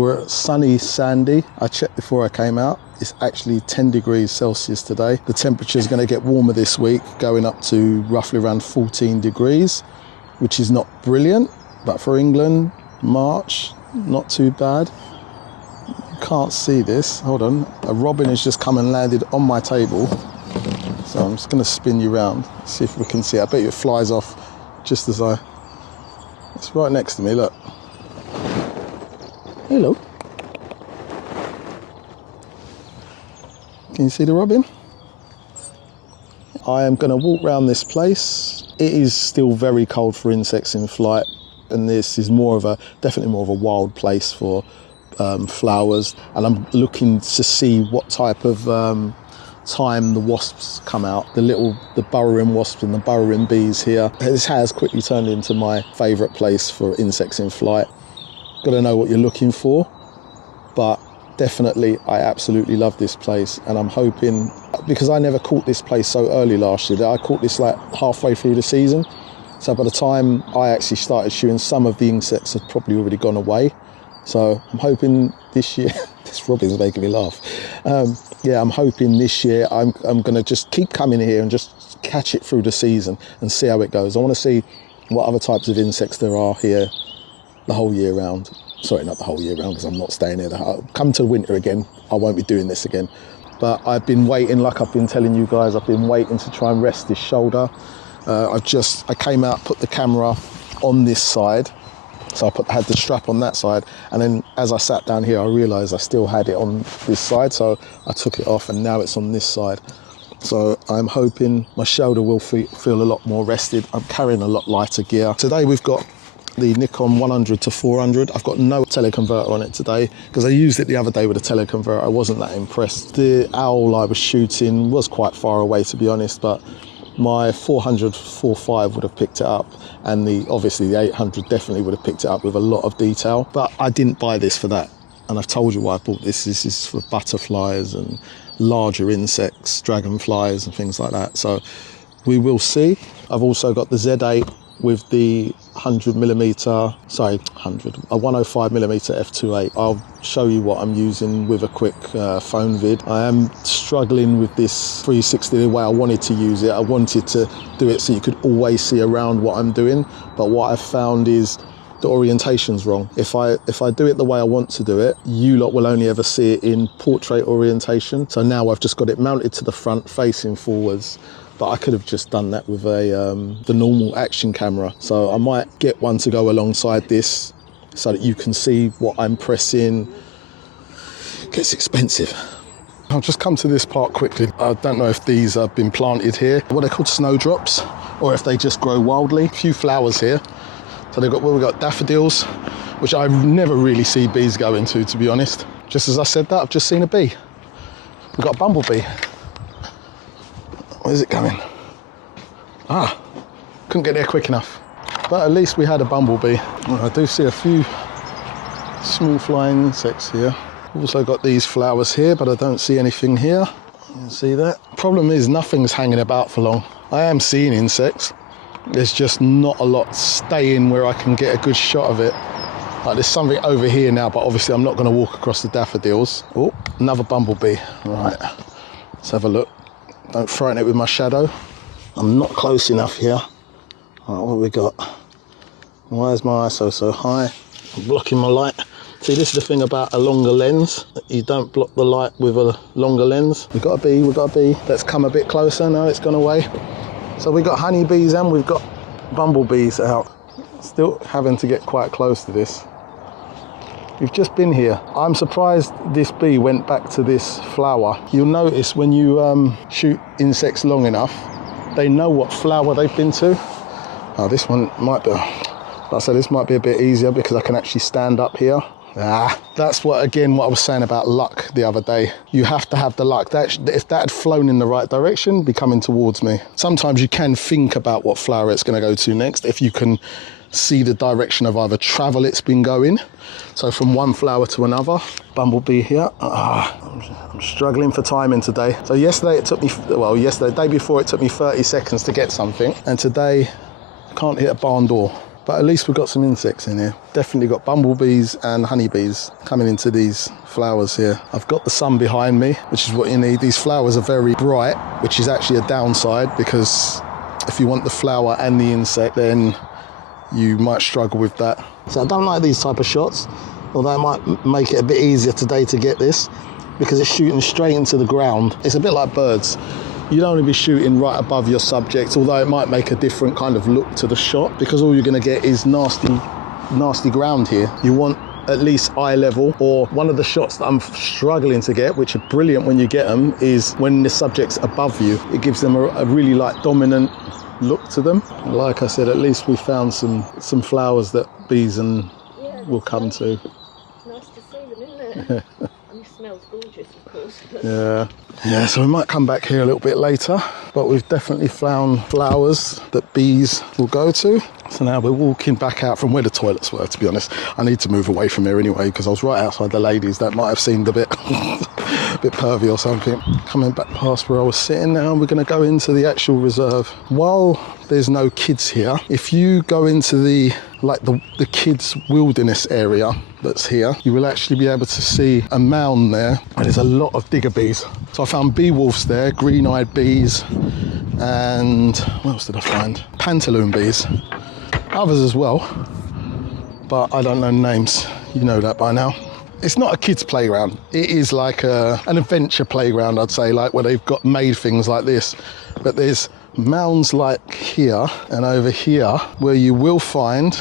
We're at sunny Sandy. I checked before I came out. It's actually 10 degrees Celsius today. The temperature is going to get warmer this week, going up to roughly around 14 degrees, which is not brilliant, but for England, March, not too bad. You can't see this. Hold on. A robin has just come and landed on my table. So I'm just going to spin you around, see if we can see it. I bet you it flies off just as it's right next to me, look. Hello. Can you see the robin? I am going to walk around this place. It is still very cold for insects in flight, and this is definitely more of a wild place for flowers. And I'm looking to see what type of time the wasps come out. The burrowing wasps and the burrowing bees here. This has quickly turned into my favourite place for insects in flight. Got to know what you're looking for, but definitely I absolutely love this place, and I'm hoping, because I never caught this place so early last year, that I caught this like halfway through the season, so by the time I actually started shooting, some of the insects had probably already gone away. So I'm hoping this year this robin's making me laugh. Yeah, I'm hoping this year I'm going to just keep coming here and just catch it through the season and see how it goes. I want to see what other types of insects there are here the whole year round. Sorry, not the whole year round, because I'm not staying here. Come to winter again, I won't be doing this again. But I've been waiting, like I've been telling you guys, I've been waiting to try and rest this shoulder. I came out, put the camera on this side. So I had the strap on that side, and then as I sat down here, I realised I still had it on this side, so I took it off, and now it's on this side. So I'm hoping my shoulder will feel a lot more rested. I'm carrying a lot lighter gear. Today we've got the Nikon 100 to 400. I've got no teleconverter on it today, because I used it the other day with a teleconverter. I wasn't that impressed. The owl I was shooting was quite far away, to be honest, but my 400 4.5 would have picked it up, and obviously the 800 definitely would have picked it up with a lot of detail. But I didn't buy this for that, and I've told you why I bought this. This is for butterflies and larger insects, dragonflies and things like that. So we will see. I've also got the Z8 with the 105mm f2.8. I'll show you what I'm using with a quick phone vid. I am struggling with this 360 the way I wanted to use it. I wanted to do it so you could always see around what I'm doing, but what I've found is the orientation's wrong. If I do it the way I want to do it, you lot will only ever see it in portrait orientation. So now I've just got it mounted to the front, facing forwards. But I could have just done that with the normal action camera. So I might get one to go alongside this so that you can see what I'm pressing. It gets expensive. I'll just come to this part quickly. I don't know if these have been planted here, what they're called, snowdrops, or if they just grow wildly. A few flowers here. So we've got daffodils, which I never really see bees go into, to be honest. Just as I said that, I've just seen a bee. We've got a bumblebee. Where's it going? Couldn't get there quick enough. But at least we had a bumblebee. Well, I do see a few small flying insects here. Also got these flowers here, but I don't see anything here. You can see that. Problem is, nothing's hanging about for long. I am seeing insects. There's just not a lot staying where I can get a good shot of it. Like, there's something over here now, but obviously I'm not going to walk across the daffodils. Oh, another bumblebee. Right, let's have a look. Don't frighten it with my shadow. I'm not close enough here. Right, what have we got? Why is my ISO so high? I'm blocking my light. See, this is the thing about a longer lens. You don't block the light with a longer lens. We've got a bee, Let's come a bit closer. Now it's gone away. So we've got honeybees and we've got bumblebees out. Still having to get quite close to this. We've just been here. I'm surprised this bee went back to this flower. You'll notice when you shoot insects long enough, they know what flower they've been to. Oh, this one might be, like I said, this might be a bit easier because I can actually stand up here. That's what I was saying about luck the other day. You have to have the luck. If that had flown in the right direction, be coming towards me. Sometimes you can think about what flower it's going to go to next if you can see the direction of either travel it's been going. So from one flower to another. Bumblebee here. I'm struggling for timing today. So yesterday it took me, the day before it took me 30 seconds to get something. And today I can't hit a barn door. But at least we've got some insects in here. Definitely got bumblebees and honeybees coming into these flowers here. I've got the sun behind me, which is what you need. These flowers are very bright, which is actually a downside, because if you want the flower and the insect, then you might struggle with that. So I don't like these type of shots, although it might make it a bit easier today to get this, because it's shooting straight into the ground. It's a bit like birds. You don't want to be shooting right above your subject, although it might make a different kind of look to the shot, because all you're going to get is nasty ground here. You want at least eye level, or one of the shots that I'm struggling to get, which are brilliant when you get them, is when the subject's above you. It gives them a really like dominant look to them. Like I said, at least we found some flowers that bees will come to. It's nice to see them, isn't it? And it smells gorgeous, of course. Yeah, so we might come back here a little bit later, but we've definitely found flowers that bees will go to. So now we're walking back out from where the toilets were, to be honest. I need to move away from here anyway, because I was right outside the ladies. That might have seemed a bit bit pervy or something. Coming back past where I was sitting now, we're going to go into the actual reserve. While there's no kids here, if you go into the kids wilderness area that's here, you will actually be able to see a mound there, and there's a lot of digger bees. So I found bee wolves there, green-eyed bees, and what else did I find? Pantaloon bees. Others as well, but I don't know names. You know that by now. It's not a kids' playground. It is like an adventure playground, I'd say, like where they've got made things like this. But there's mounds like here and over here where you will find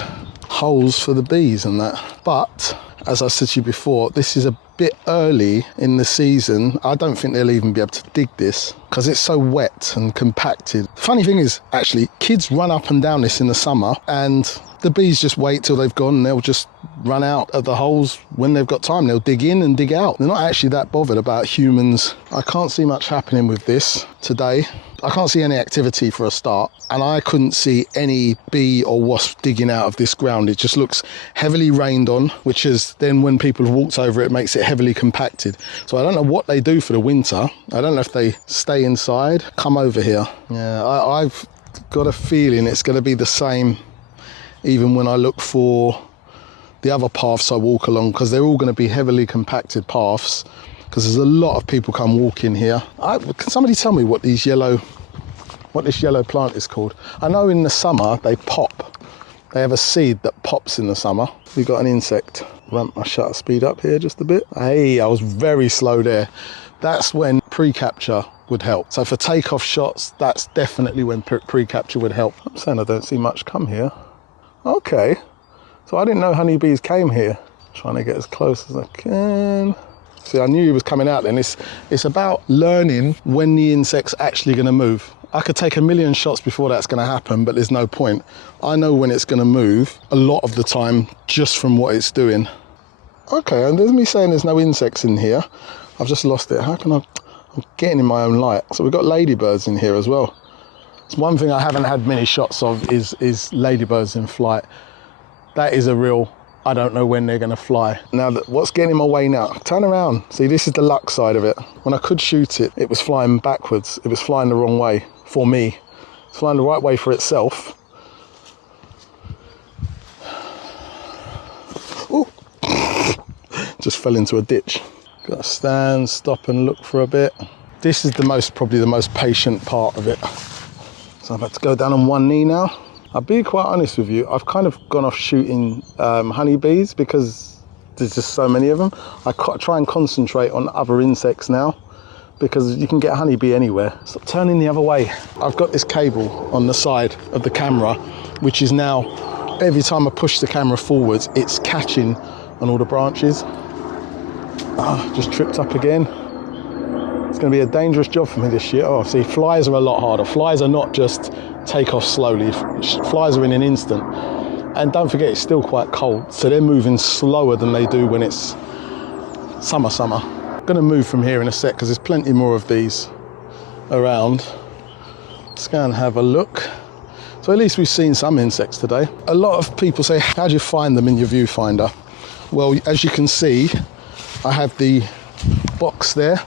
holes for the bees and that. But as I said to you before, this is a bit early in the season. I don't think they'll even be able to dig this because it's so wet and compacted. Funny thing is, actually, kids run up and down this in the summer, and the bees just wait till they've gone and they'll just run out of the holes when they've got time. They'll dig in and dig out. They're not actually that bothered about humans. I can't see much happening with this today. I can't see any activity for a start, and I couldn't see any bee or wasp digging out of this ground. It just looks heavily rained on, which is then when people have walked over it, makes it heavily compacted. So I don't know what they do for the winter. I don't know if they stay inside, come over here. Yeah, I've got a feeling it's going to be the same even when I look for the other paths I walk along, because they're all going to be heavily compacted paths, because there's a lot of people come walking here. Can somebody tell me what this yellow plant is called? I know in the summer they pop. They have a seed that pops in the summer. We got an insect. Ramp my shutter speed up here just a bit. Hey, I was very slow there. That's when pre-capture would help. So for takeoff shots, that's definitely when pre-capture would help. I'm saying I don't see much come here. Okay, so I didn't know honeybees came here. Trying to get as close as I can. See, I knew he was coming out then. It's about learning when the insect's actually going to move. I could take a million shots before that's going to happen, but there's no point. I know when it's going to move a lot of the time just from what it's doing. Okay, and there's me saying there's no insects in here. I've just lost it. How can I'm getting in my own light. So we've got ladybirds in here as well. It's one thing I haven't had many shots of is ladybirds in flight. That is a real, I don't know when they're going to fly. Now, what's getting in my way now? Turn around. See, this is the luck side of it. When I could shoot it, it was flying backwards. It was flying the wrong way for me. It's flying the right way for itself. Ooh. Just fell into a ditch. Got to stand, stop and look for a bit. This is probably the most patient part of it. So I'm about to go down on one knee now. I'll be quite honest with you, I've kind of gone off shooting honeybees because there's just so many of them. I try and concentrate on other insects now because you can get a honeybee anywhere. Stop turning the other way. I've got this cable on the side of the camera, which is now, every time I push the camera forwards, it's catching on all the branches. Just tripped up again. It's going to be a dangerous job for me this year. Oh, see, flies are a lot harder. Flies are not just take off slowly. Flies are in an instant. And don't forget, it's still quite cold. So they're moving slower than they do when it's summer. I'm going to move from here in a sec because there's plenty more of these around. Let's go and have a look. So at least we've seen some insects today. A lot of people say, how do you find them in your viewfinder? Well, as you can see, I have the box there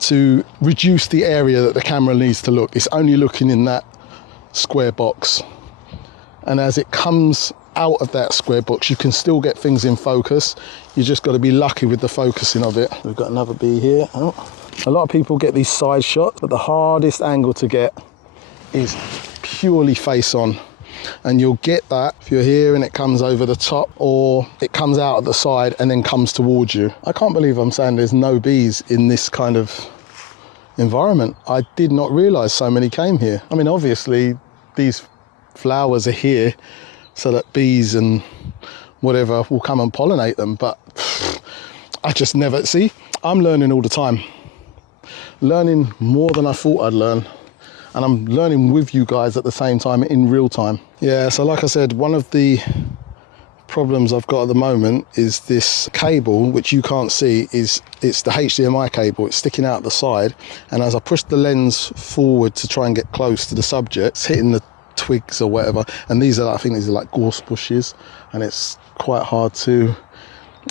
to reduce the area that the camera needs to look. It's only looking in that square box. And as it comes out of that square box, you can still get things in focus. You just got to be lucky with the focusing of it. We've got another bee here. Oh. A lot of people get these side shots, but the hardest angle to get is purely face on. And you'll get that if you're here and it comes over the top, or it comes out at the side and then comes towards you. I can't believe I'm saying there's no bees in this kind of environment. I did not realise so many came here. I mean, obviously these flowers are here so that bees and whatever will come and pollinate them, but I just never, see, I'm learning all the time. Learning more than I thought I'd learn. And I'm learning with you guys at the same time, in real time. Yeah, so like I said, one of the problems I've got at the moment is this cable, which you can't see, it's the HDMI cable. It's sticking out the side, and as I push the lens forward to try and get close to the subject, it's hitting the twigs or whatever, and these are, I think these are like gorse bushes, and it's quite hard to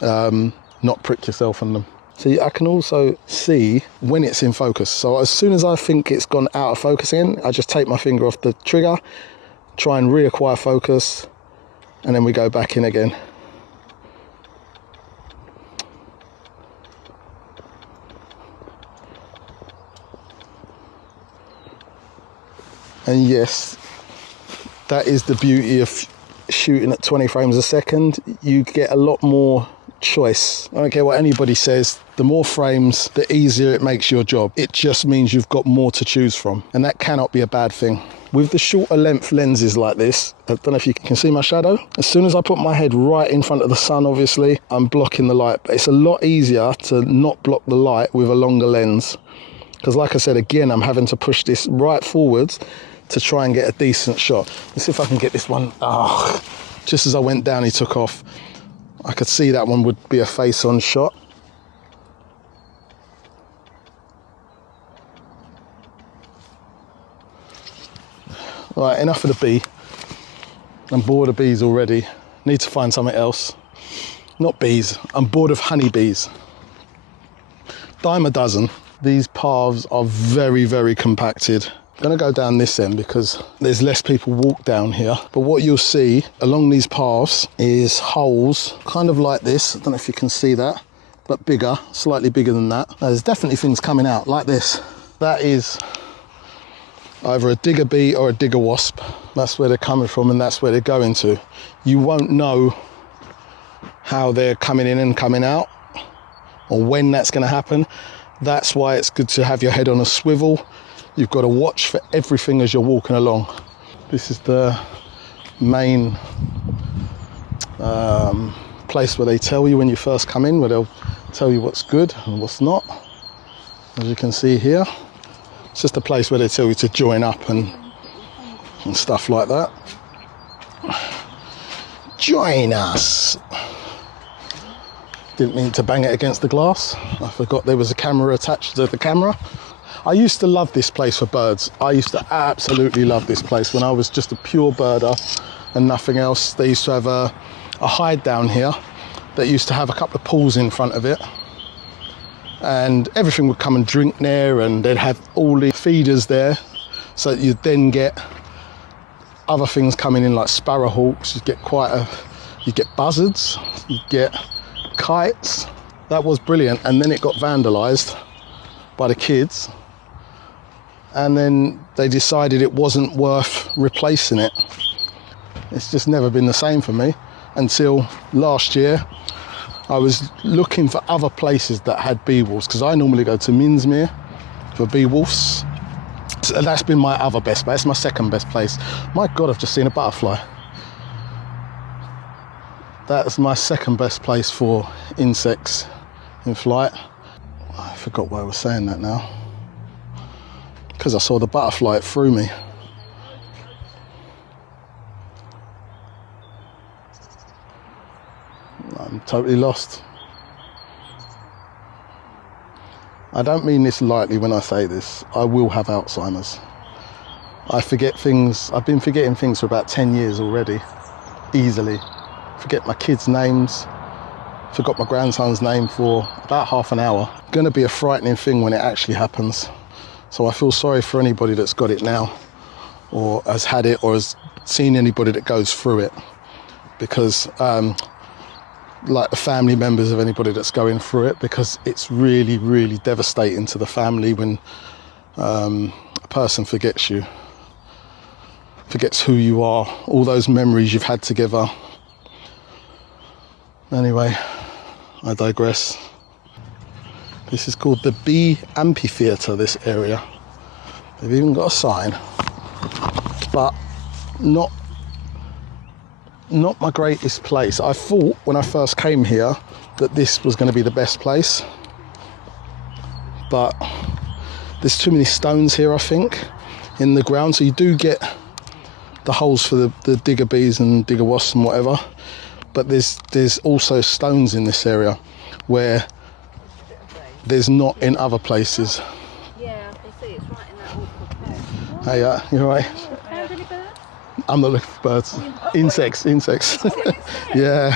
not prick yourself on them. So I can also see when it's in focus. So as soon as I think it's gone out of focus again, I just take my finger off the trigger, try and reacquire focus, and then we go back in again. And yes, that is the beauty of shooting at 20 frames a second. You get a lot more choice. I don't care what anybody says, the more frames, the easier it makes your job. It just means you've got more to choose from, and that cannot be a bad thing. With the shorter length lenses like this, I don't know if you can see my shadow. As soon as I put my head right in front of the sun, obviously, I'm blocking the light. But it's a lot easier to not block the light with a longer lens. Because like I said, again, I'm having to push this right forwards to try and get a decent shot. Let's see if I can get this one. Oh, just as I went down, he took off. I could see that one would be a face-on shot. Right, enough of the bee. I'm bored of bees already. Need to find something else. Not bees, I'm bored of honeybees. Dime a dozen. These paths are very, very compacted. I'm gonna go down this end because there's less people walk down here. But what you'll see along these paths is holes, kind of like this. I don't know if you can see that, but bigger, slightly bigger than that. Now, there's definitely things coming out like this. That is either a digger bee or a digger wasp. That's where they're coming from and that's where they're going to. You won't know how they're coming in and coming out or when that's gonna happen. That's why it's good to have your head on a swivel. You've got to watch for everything as you're walking along. This is the main place where they tell you when you first come in, where they'll tell you what's good and what's not. As you can see here, it's just a place where they tell you to join up and stuff like that. Join us. Didn't mean to bang it against the glass. I forgot there was a camera attached to the camera. I used to love this place for birds. I used to absolutely love this place when I was just a pure birder and nothing else. They used to have a hide down here that used to have a couple of pools in front of it, and everything would come and drink there, and they'd have all the feeders there, so that you'd then get other things coming in like sparrowhawks. You'd get you'd get buzzards, you'd get kites. That was brilliant, and then it got vandalised by the kids. And then they decided it wasn't worth replacing it. It's just never been the same for me until last year. I was looking for other places that had bee wolves, because I normally go to Minsmere for bee wolves. So that's been my other best place. It's my second best place. My God, I've just seen a butterfly. That's my second best place for insects in flight. I forgot why I was saying that now. Because I saw the butterfly, it threw me. I'm totally lost. I don't mean this lightly when I say this. I will have Alzheimer's. I forget things. I've been forgetting things for about 10 years already, easily. Forget my kids' names. Forgot my grandson's name for about half an hour. Gonna be a frightening thing when it actually happens. So I feel sorry for anybody that's got it now, or has had it, or has seen anybody that goes through it, because like the family members of anybody that's going through it, because it's really, really devastating to the family when a person forgets you, forgets who you are, all those memories you've had together. Anyway, I digress. This is called the Bee Amphitheatre, this area. They've even got a sign, but not my greatest place. I thought when I first came here that this was going to be the best place, but there's too many stones here, I think, in the ground. So you do get the holes for the digger bees and digger wasps and whatever, but there's also stones in this area where there's not in other places. Yeah, I can see it's right in that awkward place. Hey, you're right. Found any birds? I'm not looking for birds. Insects. Yeah.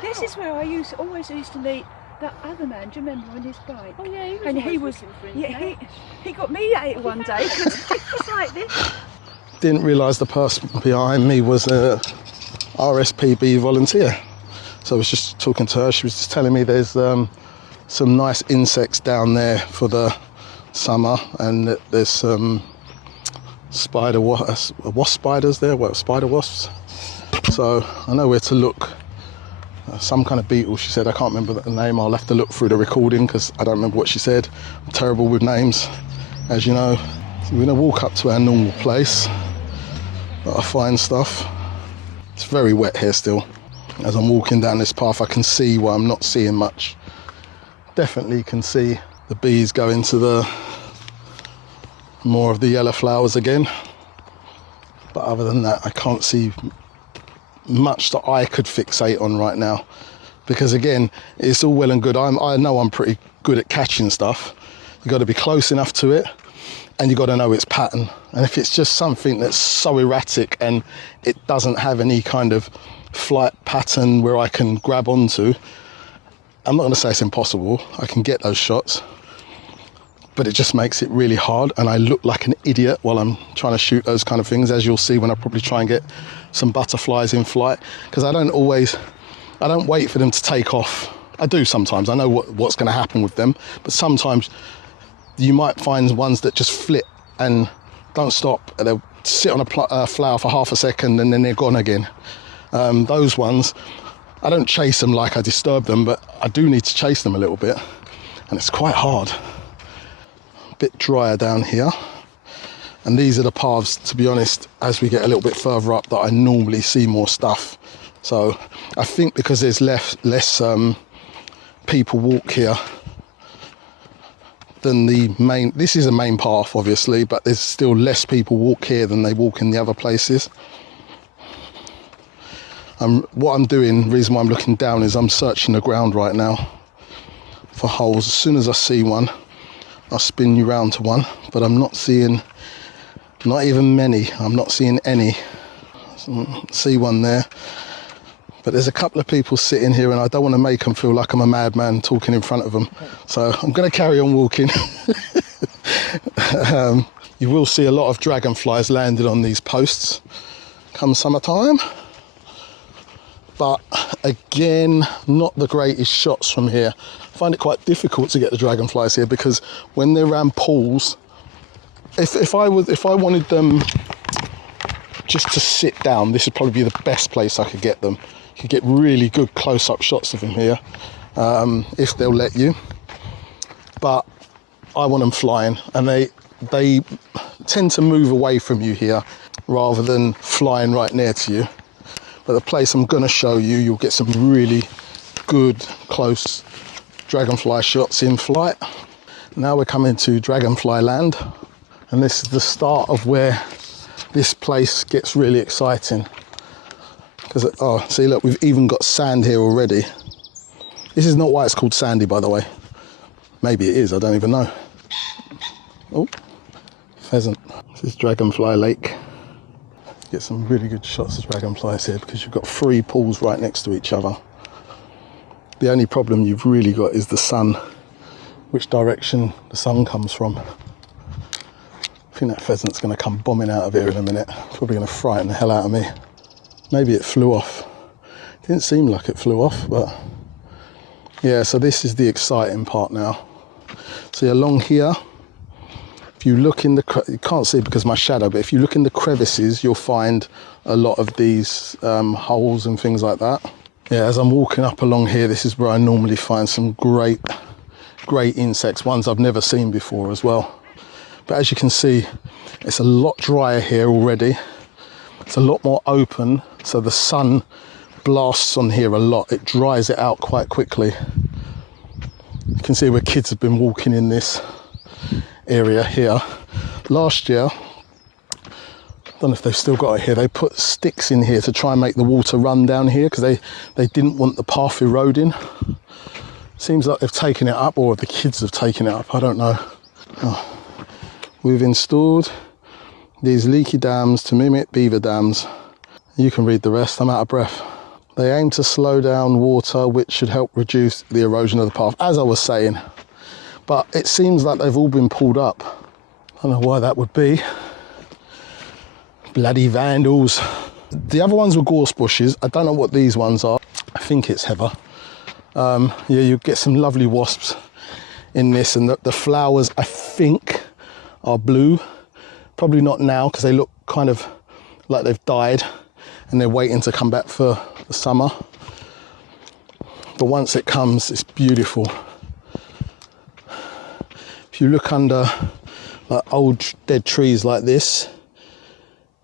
This is where I always used to meet that other man. Do you remember on his bike? Oh yeah, And he was, he got me at it one day because it was like this. Didn't realise the person behind me was a RSPB volunteer. So I was just talking to her. She was just telling me there's some nice insects down there for the summer, and that there's some wasp spiders there, spider wasps. So I know where to look. Some kind of beetle, she said. I can't remember the name. I'll have to look through the recording because I don't remember what she said. I'm terrible with names, as you know. So we're going to walk up to our normal place. I find stuff. It's very wet here still. As I'm walking down this path, I can see where I'm not seeing much. Definitely can see the bees go into the more of the yellow flowers again, but other than that I can't see much that I could fixate on right now, because again, it's all well and good. I know I'm pretty good at catching stuff. You got to be close enough to it, and you got to know its pattern. And if it's just something that's so erratic and it doesn't have any kind of flight pattern where I can grab onto, I'm not going to say it's impossible. I can get those shots, but it just makes it really hard, and I look like an idiot while I'm trying to shoot those kind of things, as you'll see when I probably try and get some butterflies in flight, because I don't wait for them to take off. I do sometimes. I know what's going to happen with them, but sometimes you might find ones that just flit and don't stop, and they'll sit on a flower for half a second and then they're gone again. Those ones, I don't chase them like I disturb them, but I do need to chase them a little bit, and it's quite hard. A bit drier down here, and these are the paths, to be honest, as we get a little bit further up, that I normally see more stuff. So I think because there's less people walk here than the main, this is a main path obviously, but there's still less people walk here than they walk in the other places. What I'm doing, the reason why I'm looking down, is I'm searching the ground right now for holes. As soon as I see one, I'll spin you round to one, but I'm not seeing, not even many. I'm not seeing any. See one there, but there's a couple of people sitting here, and I don't want to make them feel like I'm a madman talking in front of them, so I'm going to carry on walking. You will see a lot of dragonflies landed on these posts come summertime, but again, not the greatest shots from here. I find it quite difficult to get the dragonflies here, because when they're around pools, if I wanted them just to sit down, this would probably be the best place I could get them. You could get really good close-up shots of them here, if they'll let you. But I want them flying, and they tend to move away from you here rather than flying right near to you. But the place I'm going to show you, you'll get some really good close dragonfly shots in flight. Now we're coming to Dragonfly Land, and this is the start of where this place gets really exciting. Because, oh, see, look, we've even got sand here already. This is not why it's called Sandy, by the way. Maybe it is, I don't even know. Oh, pheasant. This is Dragonfly Lake. Get some really good shots of dragonflies here, because you've got 3 pools right next to each other. The only problem you've really got is the sun, which direction the sun comes from. I think that pheasant's going to come bombing out of here in a minute. Probably going to frighten the hell out of me. Maybe it flew off. Didn't seem like it flew off, but yeah, so this is the exciting part now. See, along here, if you look in the, you can't see it because of my shadow, but if you look in the crevices, you'll find a lot of these holes and things like that. Yeah, as I'm walking up along here, this is where I normally find some great insects, ones I've never seen before as well. But as you can see, it's a lot drier here already. It's a lot more open, so the sun blasts on here a lot. It dries it out quite quickly. You can see where kids have been walking in this area here. Last year, I don't know if they've still got it here, they put sticks in here to try and make the water run down here because they didn't want the path eroding. Seems like they've taken it up, or the kids have taken it up, I don't know. Oh. We've installed these leaky dams to mimic beaver dams. You can read the rest, I'm out of breath. They aim to slow down water, which should help reduce the erosion of the path, as I was saying. But it seems like they've all been pulled up. I don't know why that would be. Bloody vandals. The other ones were gorse bushes. I don't know what these ones are. I think it's heather. Yeah, you get some lovely wasps in this, and the flowers, I think, are blue. Probably not now because they look kind of like they've died and they're waiting to come back for the summer. But once it comes, it's beautiful. If you look under like old dead trees like this,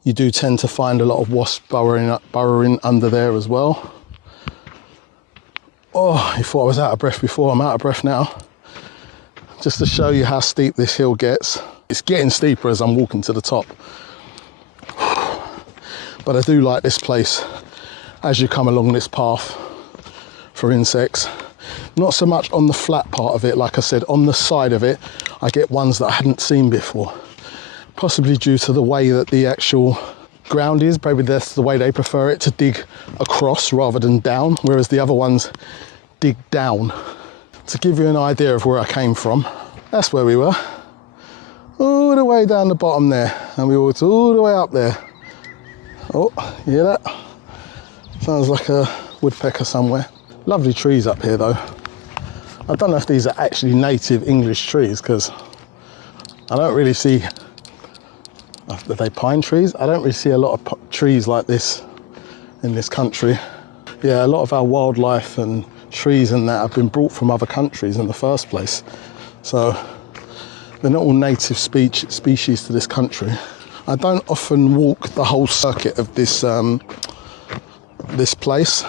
you do tend to find a lot of wasps burrowing under there as well. Oh, you thought I was out of breath before, I'm out of breath now. Just to show you how steep this hill gets. It's getting steeper as I'm walking to the top. But I do like this place as you come along this path for insects. Not so much on the flat part of it, like I said, on the side of it, I get ones that I hadn't seen before. Possibly due to the way that the actual ground is, maybe that's the way they prefer it, to dig across rather than down, whereas the other ones dig down. To give you an idea of where I came from, that's where we were. All the way down the bottom there, and we walked all the way up there. Oh, you hear that? Sounds like a woodpecker somewhere. Lovely trees up here though. I don't know if these are actually native English trees, because I don't really see, are they pine trees? I don't really see a lot of trees like this in this country. Yeah, a lot of our wildlife and trees and that have been brought from other countries in the first place. So they're not all native species to this country. I don't often walk the whole circuit of this this place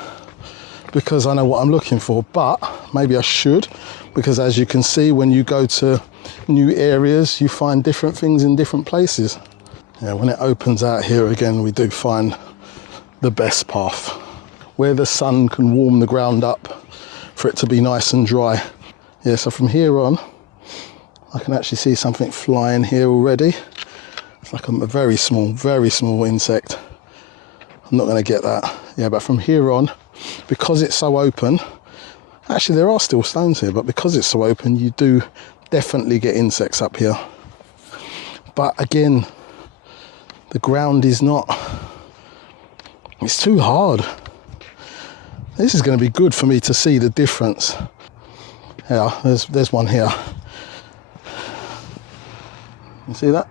because I know what I'm looking for, but maybe I should, because as you can see, when you go to new areas, you find different things in different places. Yeah, when it opens out here again, we do find the best path, where the sun can warm the ground up for it to be nice and dry. Yeah, so from here on, I can actually see something flying here already. It's like a very small insect. I'm not going to get that. Yeah, but from here on, because it's so open, actually there are still stones here, but because it's so open, you do definitely get insects up here. But again, the ground is not, it's too hard. This is going to be good for me to see the difference. Yeah, there's one here. You see that?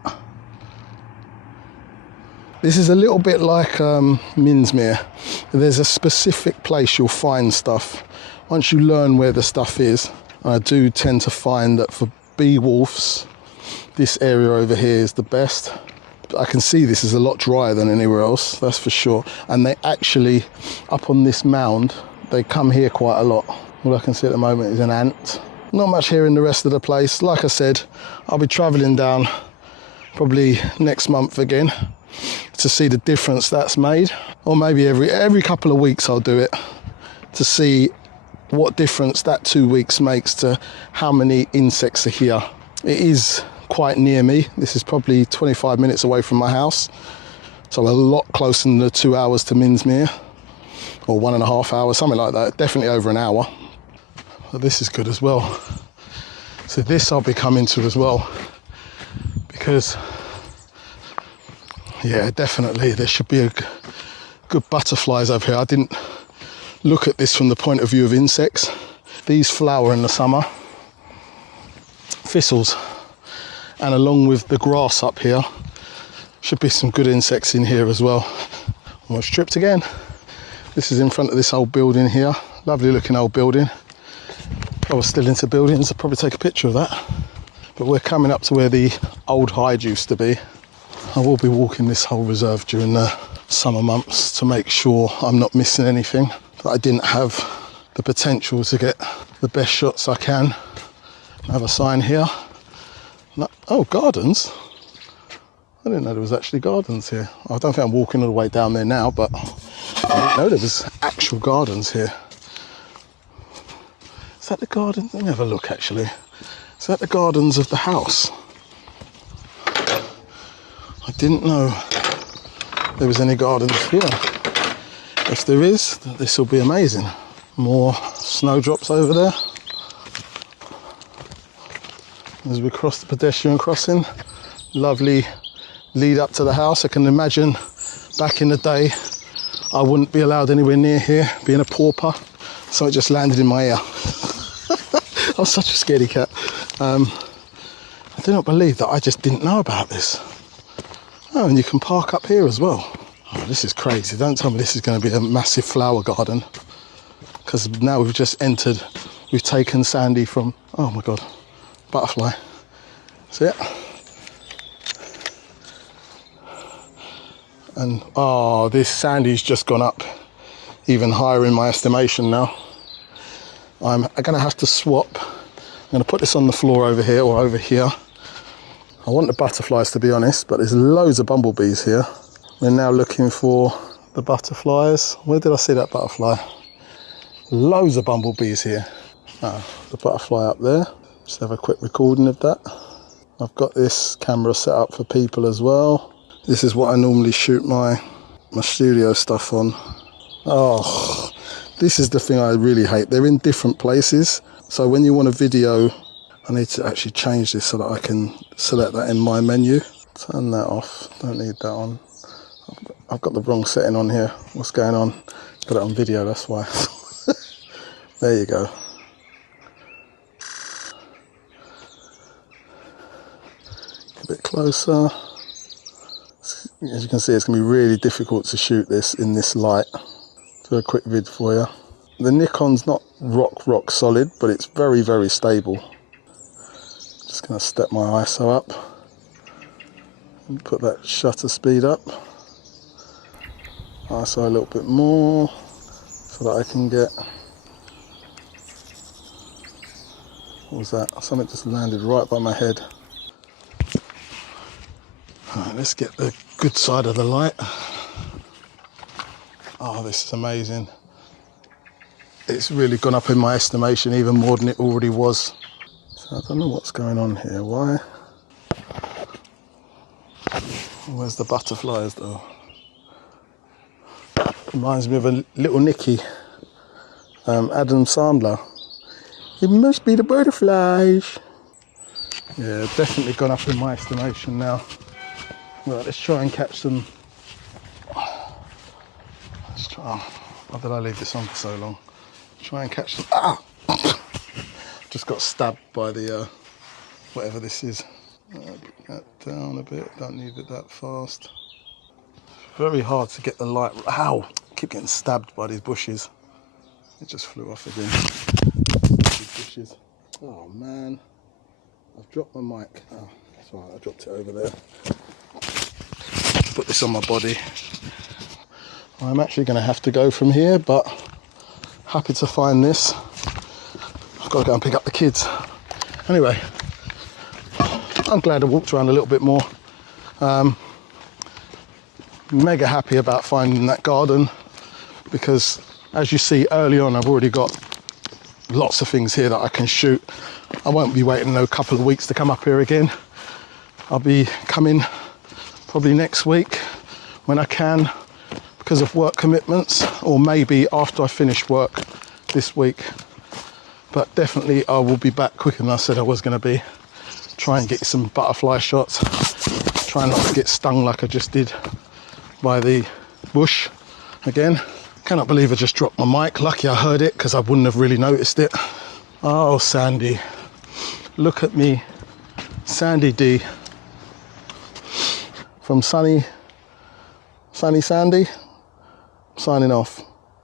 This is a little bit like Minsmere. There's a specific place you'll find stuff. Once you learn where the stuff is, I do tend to find that for bee wolves, this area over here is the best. I can see this is a lot drier than anywhere else, that's for sure. And they actually, up on this mound, they come here quite a lot. All I can see at the moment is an ant. Not much here in the rest of the place. Like I said, I'll be travelling down probably next month again to see the difference that's made. Or maybe every couple of weeks I'll do it to see what difference that 2 weeks makes to how many insects are here. It is quite near me. This is probably 25 minutes away from my house. So a lot closer than the 2 hours to Minsmere, or 1.5 hours, something like that. Definitely over an hour. But this is good as well. So this I'll be coming to as well, because Yeah, definitely. There should be good butterflies over here. I didn't look at this from the point of view of insects. These flower in the summer, thistles, and along with the grass up here, should be some good insects in here as well. Almost tripped again. This is in front of this old building here. Lovely looking old building. If I was still into buildings, I'd probably take a picture of that. But we're coming up to where the old hide used to be. I will be walking this whole reserve during the summer months to make sure I'm not missing anything, that I didn't have the potential to get the best shots I can. I have a sign here. Oh, gardens? I didn't know there was actually gardens here. I don't think I'm walking all the way down there now, but I didn't know there was actual gardens here. Is that the garden? Let me have a look actually. Is that the gardens of the house? I didn't know there was any gardens here. If there is, this will be amazing. More snowdrops over there. As we cross the pedestrian crossing, lovely lead up to the house. I can imagine back in the day I wouldn't be allowed anywhere near here, being a pauper, so it just landed in my ear. I was such a scaredy cat. I do not believe that I just didn't know about this. Oh, and you can park up here as well. Oh, this is crazy. Don't tell me this is going to be a massive flower garden, because now we've just entered, we've taken Sandy from, oh my God, butterfly. See it? And oh, this Sandy's just gone up even higher in my estimation now. I'm going to have to swap. I'm going to put this on the floor over here or over here. I want the butterflies, to be honest, but there's loads of bumblebees here. We're now looking for the butterflies. Where did I see that butterfly? Loads of bumblebees here. Oh, the butterfly up there. Just have a quick recording of that. I've got this camera set up for people as well. This is what I normally shoot my studio stuff on. Oh, this is the thing I really hate. They're in different places. So when you want a video, I need to actually change this so that I can select that in my menu. Turn that off. Don't need that on. I've got the wrong setting on here. What's going on? Got it on video, that's why. There you go. A bit closer. As you can see, it's going to be really difficult to shoot this in this light. Do a quick vid for you. The Nikon's not rock solid, but it's very, very stable. Just going to step my ISO up and put that shutter speed up. ISO a little bit more so that I can get, what was that? Something just landed right by my head. Alright, let's get the good side of the light. Oh, this is amazing. It's really gone up in my estimation even more than it already was. So I don't know what's going on here. Why? Where's the butterflies though? Reminds me of a little Nicky, Adam Sandler. It must be the butterflies. Yeah, definitely gone up in my estimation now. Right, let's try and catch them. Let's try. Why did I leave this on for so long? Try and catch them. Ah! Just got stabbed by the whatever this is. Bring that down a bit. Don't need it that fast. Very hard to get the light. Ow! Keep getting stabbed by these bushes. It just flew off again. These bushes. Oh man! I've dropped my mic. Oh, that's all right. I dropped it over there. Put this on my body. I'm actually going to have to go from here, but happy to find this. I've got to go and pick up the kids. Anyway, I'm glad I walked around a little bit more. Mega happy about finding that garden, because as you see early on, I've already got lots of things here that I can shoot. I won't be waiting a couple of weeks to come up here again. I'll be coming probably next week when I can, because of work commitments, or maybe after I finish work this week. But definitely I will be back quicker than I said I was going to be. Try and get some butterfly shots, Try not to get stung like I just did by the bush again. Cannot believe I just dropped my mic. Lucky I heard it because I wouldn't have really noticed it. Oh, Sandy. Look at me. Sandy D. From sunny Sandy, signing off.